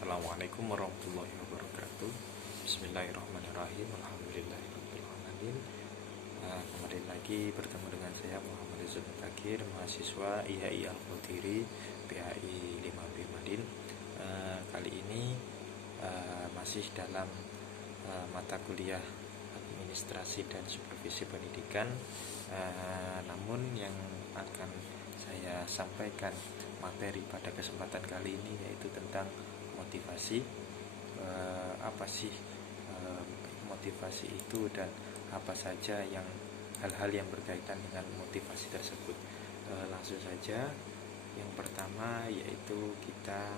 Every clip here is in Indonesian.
Assalamualaikum warahmatullahi wabarakatuh. Bismillahirrahmanirrahim. Alhamdulillahirrahmanirrahim. Kembali lagi bertemu dengan saya Muhammad Rizal Takir, mahasiswa IHI Al-Qudiri PHI 5B Madin. Kali ini masih dalam mata kuliah administrasi dan supervisi pendidikan, namun yang akan saya sampaikan materi pada kesempatan kali ini yaitu tentang motivasi. Apa sih motivasi itu dan apa saja yang hal-hal yang berkaitan dengan motivasi tersebut. Langsung saja, yang pertama yaitu kita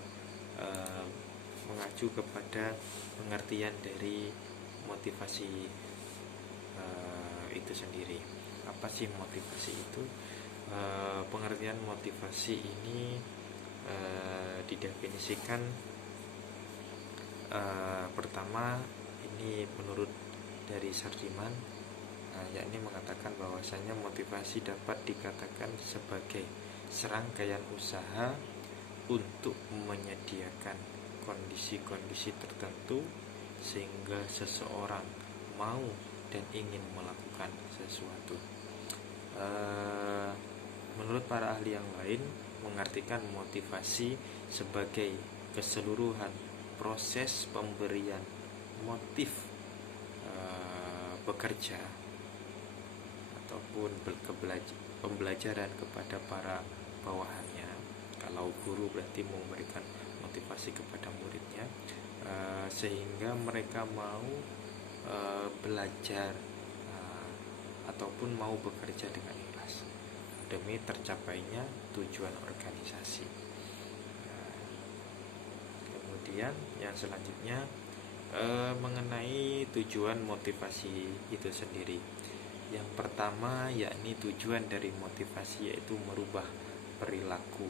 mengacu kepada pengertian dari motivasi itu sendiri. Apa sih motivasi itu? Pengertian motivasi ini didefinisikan pertama ini menurut dari Sardiman, yakni mengatakan bahwasanya motivasi dapat dikatakan sebagai serangkaian usaha untuk menyediakan kondisi-kondisi tertentu sehingga seseorang mau dan ingin melakukan sesuatu. Menurut para ahli yang lain, mengartikan motivasi sebagai keseluruhan proses pemberian motif bekerja ataupun pembelajaran kepada para bawahannya. Kalau guru berarti memberikan motivasi kepada muridnya, sehingga mereka mau belajar ataupun mau bekerja dengan ikhlas demi tercapainya tujuan organisasi. Kemudian yang selanjutnya mengenai tujuan motivasi itu sendiri. Yang pertama yakni tujuan dari motivasi yaitu merubah perilaku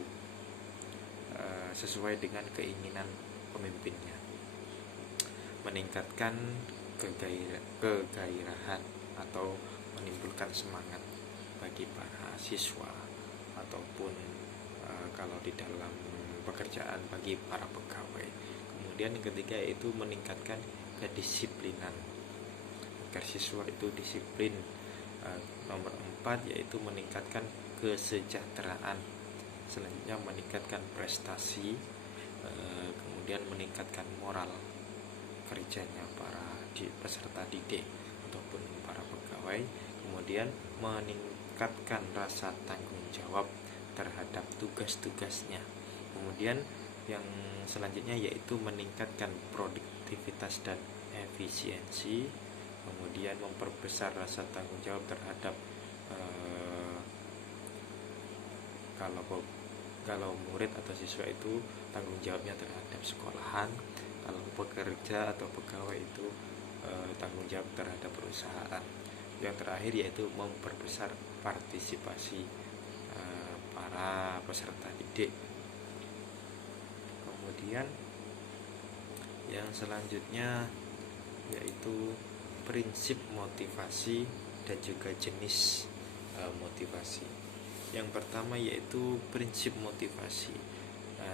sesuai dengan keinginan pemimpinnya, meningkatkan kegairahan atau menimbulkan semangat bagi para siswa ataupun kalau di dalam pekerjaan bagi para pegawai. Kemudian yang ketiga yaitu meningkatkan kedisiplinan agar siswa itu disiplin. Nomor 4 yaitu meningkatkan kesejahteraan. Selanjutnya meningkatkan prestasi, kemudian meningkatkan moral kerjanya para peserta didik ataupun para pegawai. Kemudian meningkatkan rasa tanggung jawab terhadap tugas-tugasnya. Kemudian yang selanjutnya yaitu meningkatkan produktivitas dan efisiensi. Kemudian memperbesar rasa tanggung jawab terhadap kalau murid atau siswa itu tanggung jawabnya terhadap sekolahan, kalau pekerja atau pegawai itu tanggung jawab terhadap perusahaan. Yang terakhir yaitu memperbesar partisipasi para peserta didik. Kemudian yang selanjutnya yaitu prinsip motivasi dan juga jenis motivasi. Yang pertama yaitu prinsip motivasi.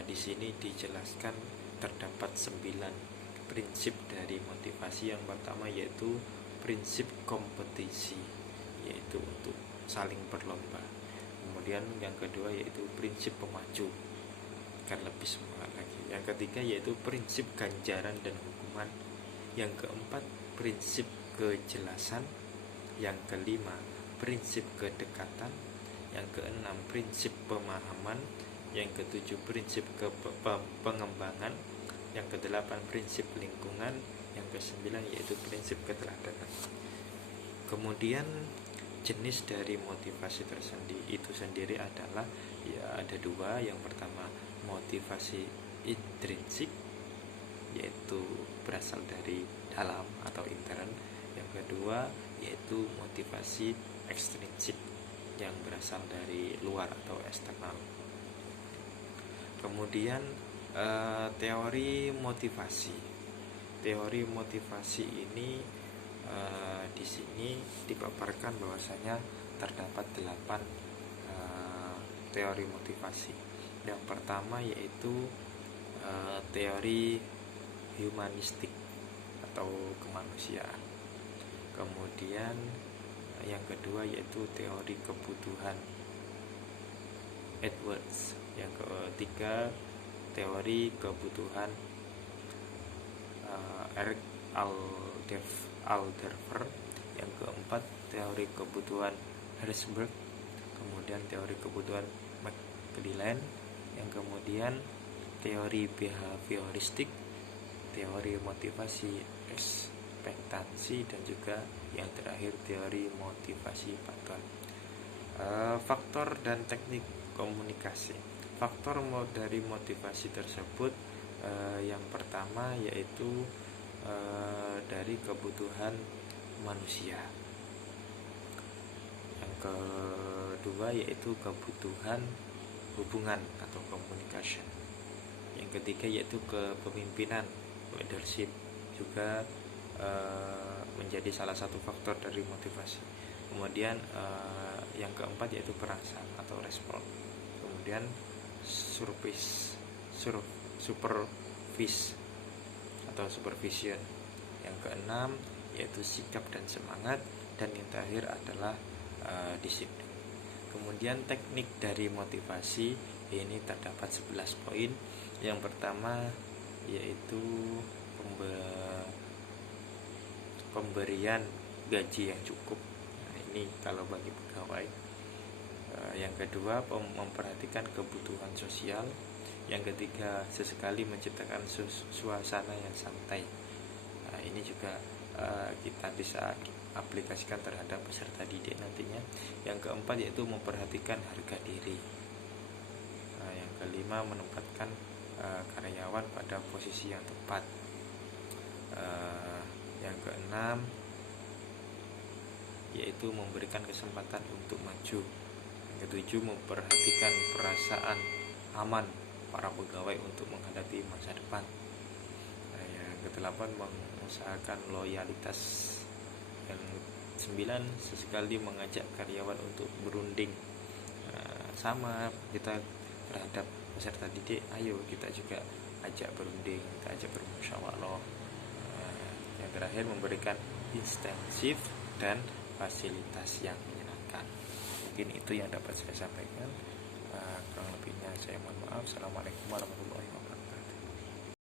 Di sini dijelaskan terdapat 9 prinsip dari motivasi. Yang pertama yaitu prinsip kompetisi, yaitu untuk saling berlomba. Kemudian yang kedua yaitu prinsip pemacu agar lebih semangat lagi. Yang ketiga yaitu prinsip ganjaran dan hukuman. Yang keempat prinsip kejelasan. Yang kelima prinsip kedekatan. Yang keenam prinsip pemahaman. Yang ketujuh prinsip pengembangan. Yang kedelapan prinsip lingkungan. Yang kesembilan yaitu prinsip keteladanan. Kemudian jenis dari motivasi itu sendiri adalah ada 2. Yang pertama motivasi intrinsik, yaitu berasal dari dalam atau intern. Yang kedua yaitu motivasi ekstrinsik yang berasal dari luar atau eksternal. Kemudian teori motivasi. Teori motivasi ini di sini dipaparkan bahwasanya terdapat 8 teori motivasi. Yang pertama yaitu teori humanistik atau kemanusiaan. Kemudian yang kedua yaitu teori kebutuhan Edwards. Yang ketiga teori kebutuhan Eric Alderfer. Yang keempat teori kebutuhan Harrisburg. Kemudian teori kebutuhan McClelland. Yang kemudian teori behavioristik, teori motivasi ekspektansi, dan juga yang terakhir teori motivasi Patton. Faktor dan teknik komunikasi. Faktor dari motivasi tersebut yang pertama yaitu dari kebutuhan manusia. Yang kedua yaitu kebutuhan hubungan atau communication. Yang ketiga yaitu kepemimpinan, leadership, juga menjadi salah satu faktor dari motivasi. Kemudian yang keempat yaitu perasaan atau respon. Kemudian supervision. Yang keenam yaitu sikap dan semangat, dan yang terakhir adalah disiplin. Kemudian teknik dari motivasi ini terdapat 11 poin. Yang pertama yaitu pemberian gaji yang cukup. Nah, ini kalau bagi pegawai. Yang kedua memperhatikan kebutuhan sosial. Yang ketiga sesekali menciptakan suasana yang santai. Nah, ini juga kita bisa aplikasikan terhadap peserta didik nantinya. Yang keempat yaitu memperhatikan harga diri. Nah, yang kelima menempatkan karyawan pada posisi yang tepat. Yang keenam yaitu memberikan kesempatan untuk maju. Yang ketujuh memperhatikan perasaan aman para pegawai untuk menghadapi masa depan. Yang kedelapan mengusahakan loyalitas. Yang sembilan sesekali mengajak karyawan untuk berunding. Sama kita terhadap peserta didik, ayo kita juga ajak berunding, kita ajak bermusyawarah. Yang terakhir memberikan insentif dan fasilitas yang menyenangkan. Mungkin itu yang dapat saya sampaikan. Kurang lebihnya saya mohon maaf. Assalamualaikum warahmatullahi wabarakatuh.